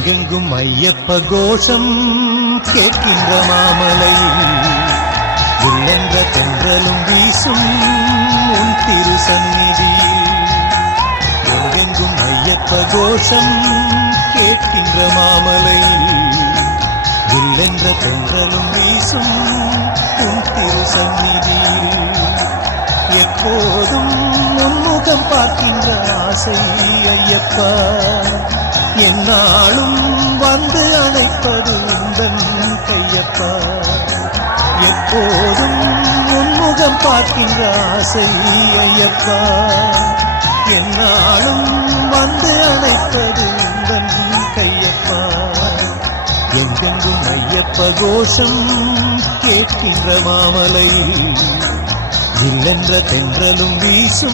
எங்கெங்கும் ஐயப்ப கோஷம் கேட்கின்ற மாமலையில் இல்லென்ற தென்றலும் வீசும் உன் திரு சந்நிதியில். எங்கெங்கும் ஐயப்ப கோஷம் கேட்கின்ற மாமலையில் இல்லென்ற தென்றலும் வீசும் உன் திரு சந்நிதியில். எப்போதும் முன்முகம் பார்க்கின்ற ஆசை ஐயப்பா, என்னாலும் வந்து அணைப்பது உந்தன் கையப்பா. எப்போதும் முன்முகம் பார்க்கின்ற ஆசை ஐயப்பா, என்னாலும் வந்து அணைப்பது உந்தன் கையப்பா. எங்கெங்கும் ஐயப்ப கோஷம் கேட்கின்ற மாமலையில் இல்லென்ற தென்றலும் வீசும்